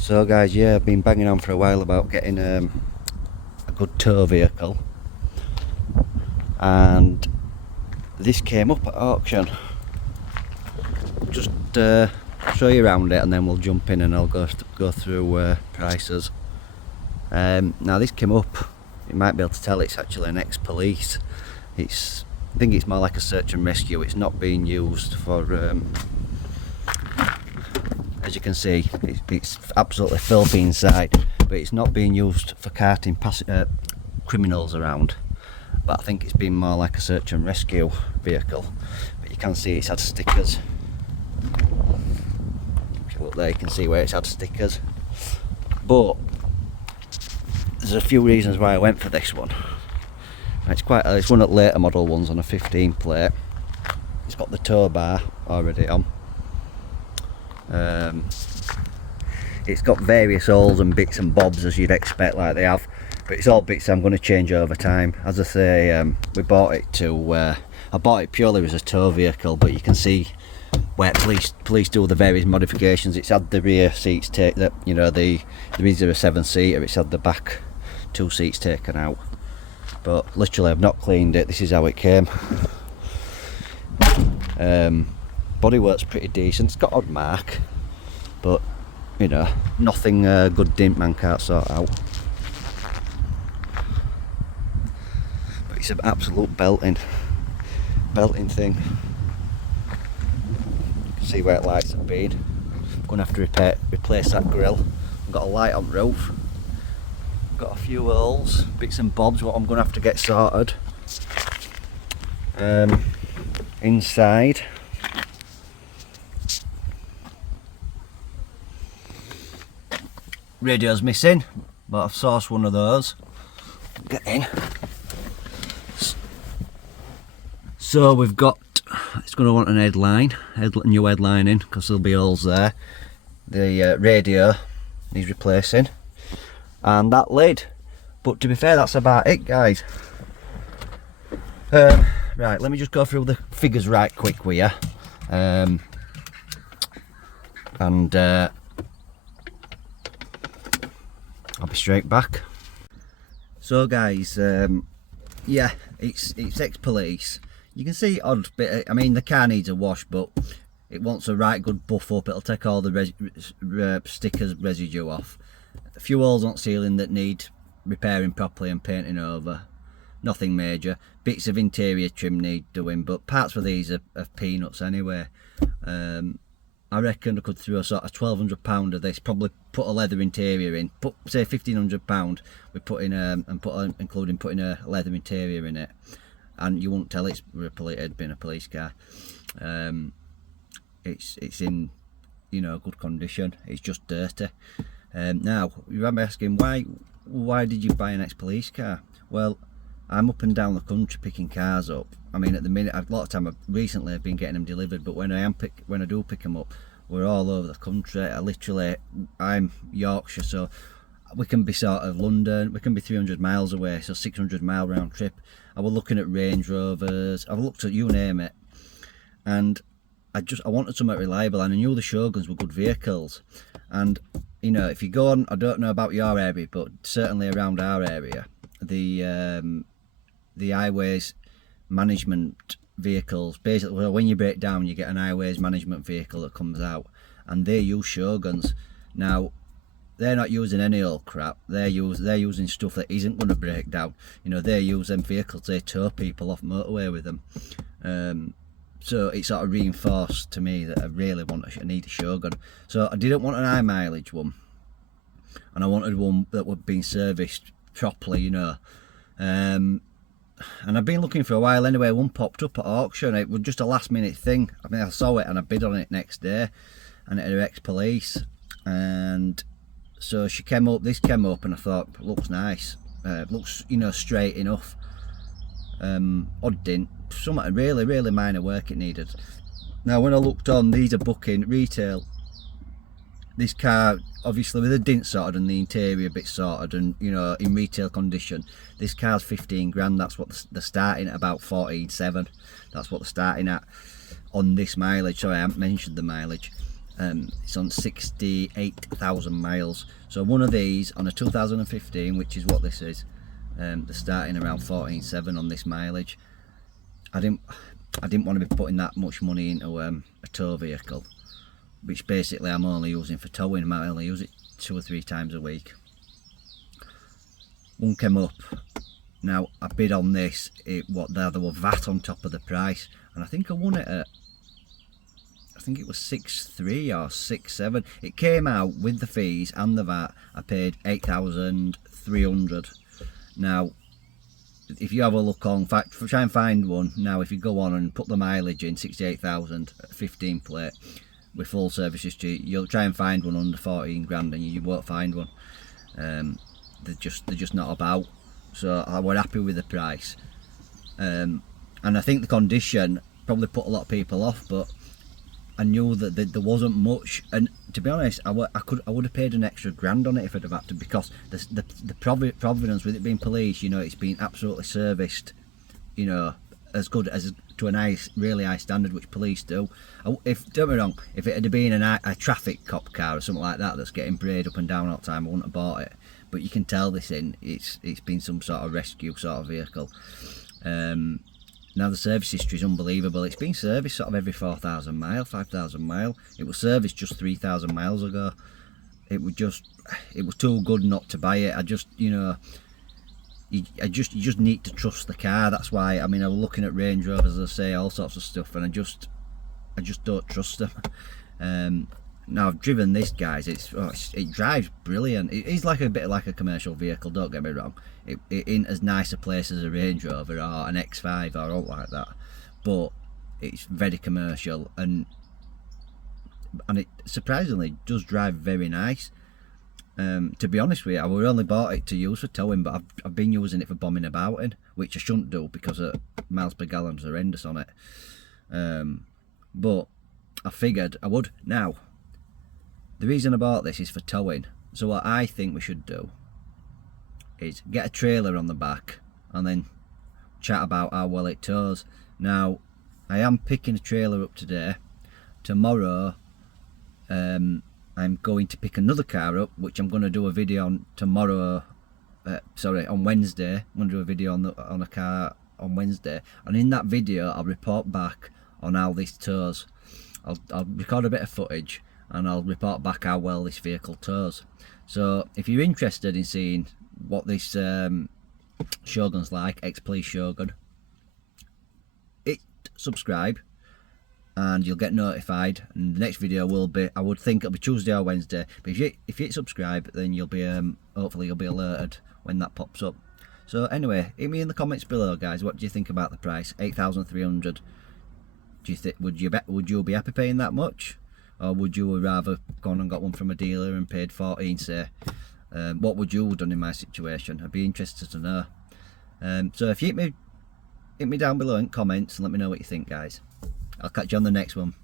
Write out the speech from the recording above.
So guys, yeah, I've been banging on for a while about getting a good tow vehicle, and this came up at auction. Just show you around it and then we'll jump in and I'll go through prices. Now this came up, you might be able to tell it's actually an ex-police. I think it's more like a search and rescue. It's not being used for as you can see, it's absolutely filthy inside, but it's not being used for carting criminals around. But I think it's been more like a search and rescue vehicle. But you can see it's had stickers. If you look there, you can see where it's had stickers. But there's a few reasons why I went for this one. It's one of the later model ones on a 15 plate. It's got the tow bar already on. It's got various holes and bits and bobs as you'd expect, like they have, but it's all bits I'm going to change over time. As I say, we bought it I bought it purely as a tow vehicle, but you can see where police do the various modifications. It's had the rear seats there is a 7-seater. It's had the back 2 seats taken out, but literally I've not cleaned it. This is how it came. Bodywork's pretty decent. It's got odd mark, but you know, nothing good dint man can't sort out. But it's an absolute belting thing. You can see where it lights have been. I'm going to have to replace that grille. I've got a light on roof. Got a few holes, bits and bobs, what I'm going to have to get sorted. Inside, radio's missing, but I've sourced one of those. Get in. So we've got, it's going to want an new headline in, because there'll be holes there. The radio needs replacing, and that lid. But to be fair, that's about it, guys. Right, let me just go through the figures right quick with you. And I'll be straight back. So guys, yeah, it's ex-police. You can see odd bit. I mean, the car needs a wash, but it wants a right good buff up. It'll take all the stickers residue off. A few holes on ceiling that need repairing properly and painting over. Nothing major. Bits of interior trim need doing, but parts for these are peanuts anyway. I reckon I could throw a sort of £1,200 of this, probably put a leather interior in, put say £1,500 we put in including putting a leather interior in it, and you won't tell it's been a police car. It's in, you know, good condition. It's just dirty. Now you might be asking why did you buy an ex-police car? Well, I'm up and down the country picking cars up. I mean, at the minute, a lot of time recently I've been getting them delivered, but when I do pick them up, we're all over the country. I'm Yorkshire, so we can be sort of London, we can be 300 miles away, so 600-mile round trip. I was looking at Range Rovers, I've looked at you name it, and I wanted something reliable, and I knew the Shoguns were good vehicles. And you know, if you go on, I don't know about your area, but certainly around our area, the highways management vehicles, basically when you break down you get an highways management vehicle that comes out, and they use Shoguns. Now they're not using any old crap, they're using stuff that isn't going to break down. You know, they use them vehicles, they tow people off motorway with them. So it sort of reinforced to me that I really need a Shogun. So I didn't want an high mileage one, and I wanted one that would be serviced properly, you know. And I've been looking for a while anyway. One popped up at auction. It was just a last minute thing. I mean, I saw it and I bid on it next day, and it was ex-police. And so this came up, and I thought, looks nice. Looks, you know, straight enough. Odd dint, something really minor work it needed. Now when I looked on, these are booking retail. This car, obviously with the dint sorted and the interior bit sorted, and you know, in retail condition, this car's 15 grand. That's what they're starting at, about 14.7. That's what they're starting at on this mileage. Sorry, I haven't mentioned the mileage. It's on 68,000 miles. So one of these on a 2015, which is what this is, they're starting around 14.7 on this mileage. I didn't want to be putting that much money into a tow vehicle, which basically I'm only using for towing. I might only use it 2 or 3 times a week. One came up. Now I bid on this. There were VAT on top of the price, and I think I won it at, I think it was 6.3 or 6.7. It came out with the fees and the VAT. I paid 8,300. Now, if you have a look on, try and find one now. If you go on and put the mileage in, 68,000, 15 plate with full service history, you'll try and find one under 14 grand, and you won't find one. They're just not about. So I was happy with the price, and I think the condition probably put a lot of people off, but I knew that there wasn't much, and to be honest, I would have paid an extra grand on it if I'd have had to, because the provenance with it being police, you know, it's been absolutely serviced, you know, as good as to a nice, really high standard, which police do. Don't get me wrong, if it had been a traffic cop car or something like that that's getting prayed up and down all the time, I wouldn't have bought it. But you can tell it's been some sort of rescue sort of vehicle. Now the service history is unbelievable. It's been serviced sort of every 4,000 mile, 5,000 mile. It was serviced just 3,000 miles ago. It was too good not to buy it. You just need to trust the car. That's why, I mean, I was looking at Range Rovers, as I say, all sorts of stuff, and I just don't trust them. Now I've driven this, guys. It drives brilliant. It is like a bit like a commercial vehicle. Don't get me wrong. It ain't as nice a place as a Range Rover or an X5 or all like that, but it's very commercial, and it surprisingly does drive very nice. To be honest with you, I only bought it to use for towing, but I've been using it for bombing about in, which I shouldn't do because miles per gallon's horrendous on it. But I figured I would. Now, the reason I bought this is for towing. So what I think we should do is get a trailer on the back and then chat about how well it tows. Now, I am picking a trailer up today. Tomorrow, I'm going to pick another car up, which I'm going to do a video on tomorrow. On Wednesday. I'm going to do a video on a car on Wednesday, and in that video I'll report back on how this tows. I'll record a bit of footage and I'll report back how well this vehicle tows. So if you're interested in seeing what this Shogun's like, ex-police Shogun, subscribe and you'll get notified, and the next video will be, I would think it'll be Tuesday or Wednesday, but if you hit subscribe, then you'll be hopefully you'll be alerted when that pops up. So anyway, hit me in the comments below, guys. What do you think about the price? 8,300. Do you think would you be happy paying that much, or would you rather gone and got one from a dealer and paid 14, say? What would you have done in my situation? I'd be interested to know. So if you hit me down below in comments and let me know what you think, guys. I'll catch you on the next one.